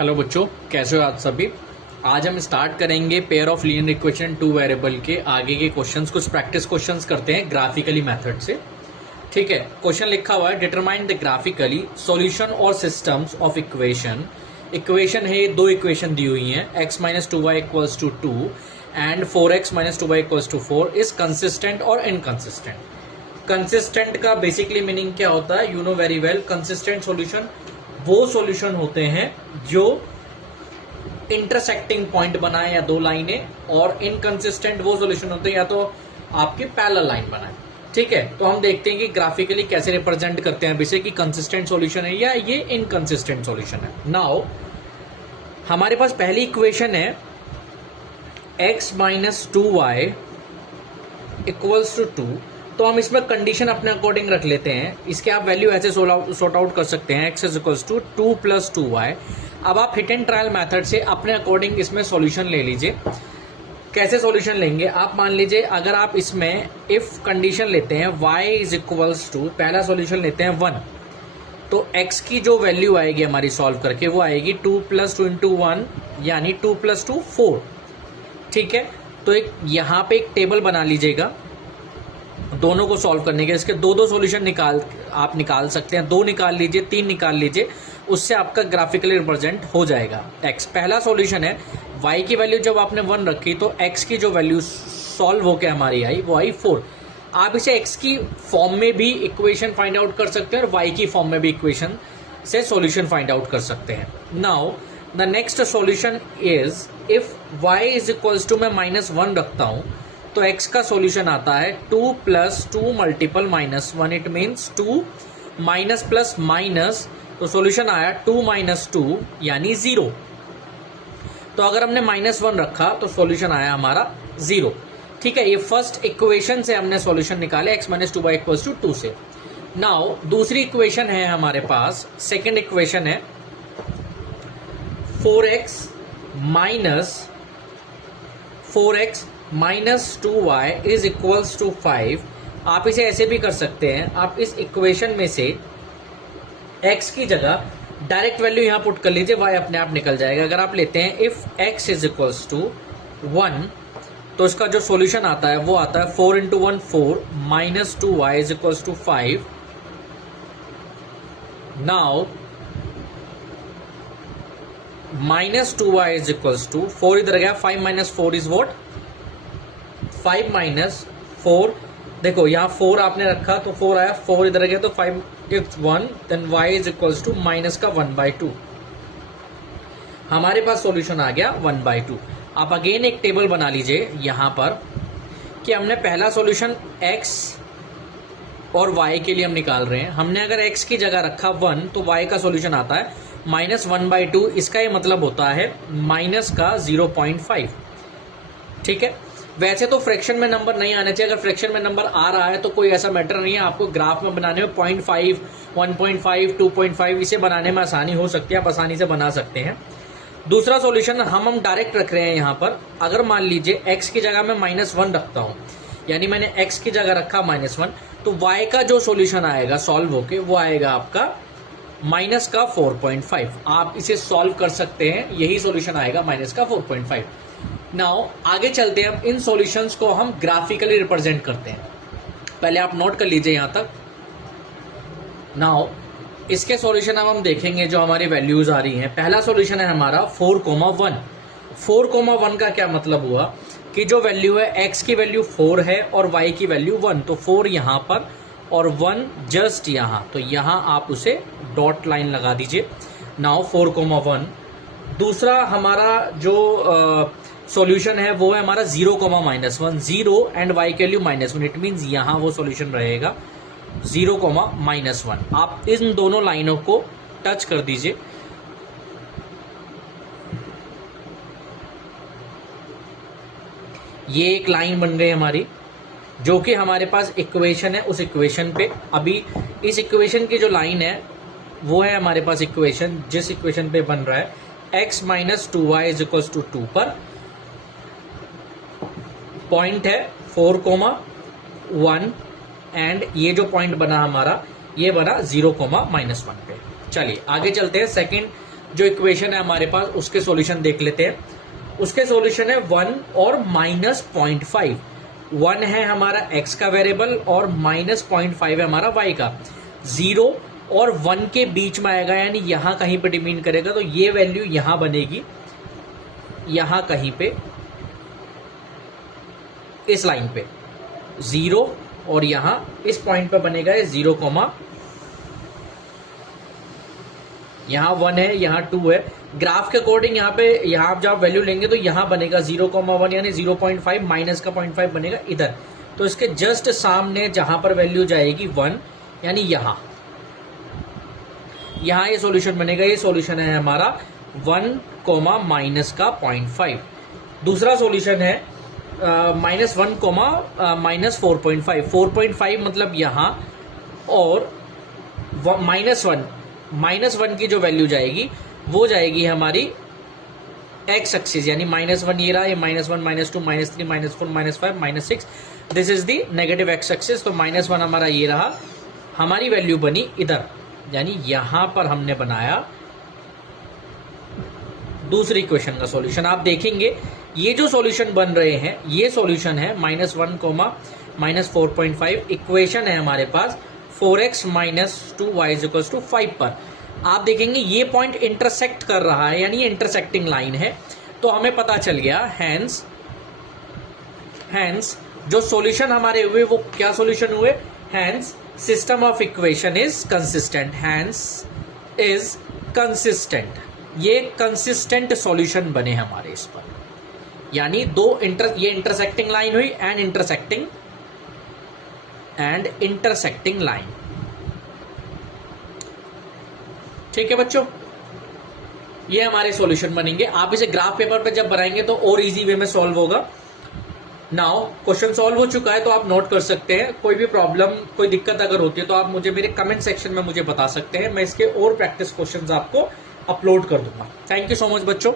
Hello बच्चों, कैसे हो आप सभी। आज हम स्टार्ट करेंगे pair of linear equation two variable के आगे के क्वेश्चंस। कुछ प्रैक्टिस क्वेश्चंस करते हैं ग्राफिकली मेथड से। ठीक है, क्वेश्चन लिखा हुआ है डिटरमाइन द ग्राफिकली सॉल्यूशन और सिस्टम्स ऑफ इक्वेशन। इक्वेशन है, दो इक्वेशन दी हुई हैं, x minus 2y equals to 2 and 4x minus 2y equals to 4 is consistent और इनकंसिस्टेंट। कंसिस्टेंट का बेसिकली मीनिंग क्या होता है, you know very well. Consistent solution वो सॉल्यूशन होते हैं जो इंटरसेक्टिंग पॉइंट बनाए या दो लाइनें, और इनकंसिस्टेंट वो सॉल्यूशन होते हैं या तो आपके पैरेलल लाइन बनाए। ठीक है, तो हम देखते हैं कि ग्राफिकली कैसे रिप्रेजेंट करते हैं वैसे कि कंसिस्टेंट सॉल्यूशन है या ये इनकंसिस्टेंट सॉल्यूशन है। नाउ हमारे पास पहली इक्वेशन है x minus 2y equals to 2। तो हम इसमें कंडीशन अपने अकॉर्डिंग रख लेते हैं। इसके आप वैल्यू ऐसे सॉर्ट आउट कर सकते हैं, x is equals to 2 plus 2y। अब आप हिट एंड ट्रायल मेथड से अपने अकॉर्डिंग इसमें सॉल्यूशन ले लीजिए। कैसे सॉल्यूशन लेंगे, आप मान लीजिए अगर आप इसमें इफ कंडीशन लेते हैं y इज इक्वल्स टू, पहला सॉल्यूशन लेते हैं 1, तो x की जो वैल्यू आएगी हमारी सॉल्व करके वो आएगी 2 प्लस 2 इंटू 1 यानी 2 प्लस 2 4। ठीक है, तो एक यहाँ पे एक टेबल बना लीजिएगा दोनों को सॉल्व करने के। इसके दो सॉल्यूशन आप निकाल सकते हैं, 2 निकाल लीजिए, 3 निकाल लीजिए, उससे आपका ग्राफिकली रिप्रेजेंट हो जाएगा x। पहला सॉल्यूशन है y की वैल्यू जब आपने 1 रखी तो x की जो वैल्यू सॉल्व होकर हमारी आई वो आई 4। आप इसे x की फॉर्म में भी इक्वेशन फाइंड आउट कर सकते हैं और y की फॉर्म में भी इक्वेशन से सॉल्यूशन फाइंड आउट कर सकते हैं। Now the next solution is if y is equals to, मैं -1 रखता हूं तो x का सॉल्यूशन आता है 2 plus 2 multiple -1। It means 2 minus plus minus, तो सॉल्यूशन आया 2 माइनस 2 यानी 0। तो अगर हमने -1 रखा तो सॉल्यूशन आया हमारा 0। ठीक है, ये फर्स्ट इक्वेशन से हमने सॉल्यूशन निकाले x minus 2y equals to 2 से। नाउ दूसरी इक्वेशन है हमारे पास, सेकेंड इक्वेशन है 4x minus 2y is equals to 5। आप इसे ऐसे भी कर सकते हैं, आप इस इक्वेशन में से x की जगह डायरेक्ट वैल्यू यहां पुट कर लीजिए, y अपने आप निकल जाएगा। अगर आप लेते हैं if x is equals to 1 तो इसका जो सॉल्यूशन आता है वो आता है 4 into 1 4 minus 2y is equals to 5। Now minus 2y is equals to 4 इधर गया, 5 माइनस 4 इज वॉट, 5 माइनस 4। देखो यहाँ 4 आपने रखा तो 4 आया, 4 इधर गया तो 5 is 1, then y is equals to minus का 1/2। हमारे पास सॉल्यूशन आ गया 1/2। आप अगेन एक टेबल बना लीजिए यहाँ पर कि हमने पहला सॉल्यूशन x और y के लिए हम निकाल रहे हैं। हमने अगर x की जगह रखा 1 तो y का सॉल्यूशन आता है -1/2। इसका ये मतलब होता है माइनस का 0.5। ठीक है, वैसे तो फ्रैक्शन में नंबर नहीं आने चाहिए। अगर फ्रैक्शन में नंबर आ रहा है तो कोई ऐसा मैटर नहीं है। आपको ग्राफ में बनाने में 0.5, 1.5, 2.5 इसे बनाने में आसानी हो सकती है, आप आसानी से बना सकते हैं। दूसरा सॉल्यूशन हम डायरेक्ट रख रहे हैं यहाँ पर। अगर मान लीजिए x की जगह मैं -1 रखता हूँ, यानी मैंने x की जगह रखा -1, तो y का जो सॉल्यूशन आएगा सॉल्व होके वो आएगा आपका माइनस का 4.5। आप इसे सॉल्व कर सकते हैं, यही सॉल्यूशन आएगा माइनस का 4.5। नाउ आगे चलते हैं, अब इन सॉल्यूशंस को हम ग्राफिकली रिप्रेजेंट करते हैं। पहले आप नोट कर लीजिए यहां तक। नाउ इसके सॉल्यूशन अब हम देखेंगे जो हमारी वैल्यूज आ रही हैं। पहला सॉल्यूशन है हमारा 4,1। 4,1 का क्या मतलब हुआ कि जो वैल्यू है x की वैल्यू 4 है और y की वैल्यू 1, तो 4 यहां पर और 1 जस्ट यहां, तो यहां आप उसे डॉट लाइन लगा दीजिए। नाउ 4,1। दूसरा हमारा जो सॉल्यूशन है वो है हमारा 0,-1, 0 एंड y की वैल्यू -1। इट मीन्स यहां वो सॉल्यूशन रहेगा 0,-1। आप इन दोनों लाइनों को टच कर दीजिए। ये एक लाइन बन गई हमारी, जो कि हमारे पास इक्वेशन है। उस इक्वेशन पे अभी इस इक्वेशन की जो लाइन है वो है हमारे पास इक्वेशन, जिस इक्वेशन पे बन रहा है x minus 2y is equal to 2 पर पॉइंट है 4,1 एंड ये जो पॉइंट बना हमारा ये बना 0,-1 पे। चलिए आगे चलते हैं। सेकंड जो इक्वेशन है हमारे पास उसके सॉल्यूशन देख लेते हैं। उसके सॉल्यूशन है 1 और -0.5। 1 है हमारा x का वेरिएबल और -0.5 है हमारा y का। 0 और 1 के बीच में आएगा, यानी यहां कहीं पे डिमीन करेगा, तो ये वैल्यू यहां बनेगी, यहां कहीं पे इस लाइन पे 0, और यहां इस पॉइंट पे बनेगा 0, यहां 1 है, यहां 2 है। ग्राफ के अकॉर्डिंग यहां आप जब वैल्यू लेंगे तो यहां बनेगा 0,1 यानी 0.5, माइनस का 0.5 बनेगा इधर। तो इसके जस्ट सामने जहां पर वैल्यू जाएगी 1, यानी यहां ये सॉल्यूशन बनेगा। ये सॉल्यूशन है हमारा 1, माइनस का 0.5। दूसरा सॉल्यूशन है -1, -4.5। 4.5 मतलब यहां, और -1 की जो वैल्यू जाएगी वो जाएगी हमारी एक्स एक्सिस, यानी -1 ये रहा, ये -1, -2, -3, -4, -5, -6, this is the negative x axis. तो -1 हमारा ये रहा, हमारी वैल्यू बनी इधर, यानी यहां पर हमने बनाया दूसरी इक्वेशन का सॉल्यूशन। आप देखेंगे ये जो सॉल्यूशन बन रहे हैं ये सॉल्यूशन है -1, -4.5। इक्वेशन है हमारे पास 4x - 2y = 5 पर। आप देखेंगे ये पॉइंट इंटरसेक्ट कर रहा है, यानी ये इंटरसेक्टिंग लाइन है। तो हमें पता चल गया हैंस जो सॉल्यूशन हमारे हुए वो क्या सॉल्यूशन हुए, hence system of equation is consistent, hence is consistent. ये कंसिस्टेंट सॉल्यूशन बने हमारे इस पर, यानी ये इंटरसेक्टिंग लाइन हुई एंड इंटरसेक्टिंग लाइन। ठीक है बच्चों, ये हमारे सॉल्यूशन बनेंगे। आप इसे ग्राफ पेपर पे जब बनाएंगे तो और इजी वे में सॉल्व होगा। नाउ क्वेश्चन सॉल्व हो चुका है तो आप नोट कर सकते हैं। कोई भी प्रॉब्लम, कोई दिक्कत अगर होती है तो आप मुझे मेरे कमेंट सेक्शन में मुझे बता सकते हैं। मैं इसके और प्रैक्टिस क्वेश्चंस आपको अपलोड कर दूंगा। थैंक यू सो मच बच्चों।